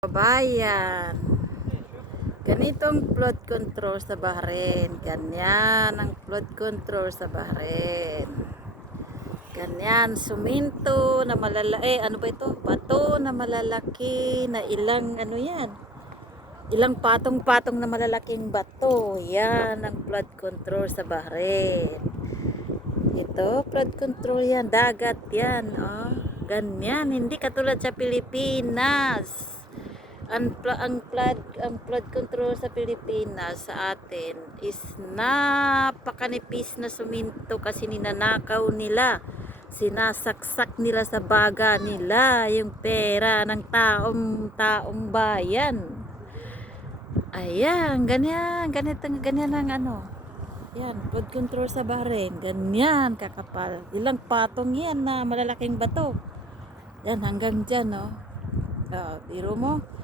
Kabayan. Ganitong flood control sa Bahrain. Ganyan ang flood control sa Bahrain. Ganyan, suminto na malala eh ano ba ito? Bato na malalaki na ilang ano yan? Ilang patong-patong na malalaking bato. Yan ang flood control sa Bahrain. Ito, flood control yan. Dagat yan. Oh. Ganyan. Hindi katulad sa Pilipinas. Ang, ang, flood, ang flood control sa Pilipinas sa atin is napakanipis na suminto kasi ninanakaw nila. Sinasaksak nila sa baga nila yung pera ng taong taong bayan. Ayan, ganyan, ganito, ganyan ang ano. Yan, flood control sa Bahrain. Ganyan, kakapal. Ilang patong yan na malalaking bato. Yan, hanggang dyan, no. Oh, biro mo.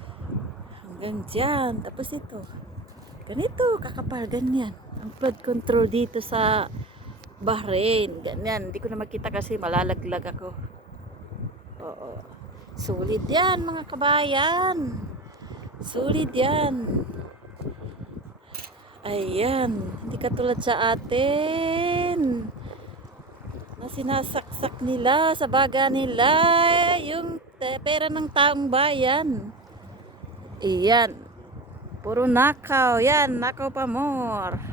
Hanggang. Tapos ito. Ganito, kakapal, ganyan. Ang flood control dito sa Bahrain. Ganyan. Hindi ko na makita kasi malalaglag ako. Oo. Sulit yan, mga kabayan. Sulit yan. Ayan, hindi katulad sa atin. Na sinasaksak nila sa baga nila yung pera ng taong bayan. Iyan. Puro nakaw. Yan, nakaw pa more.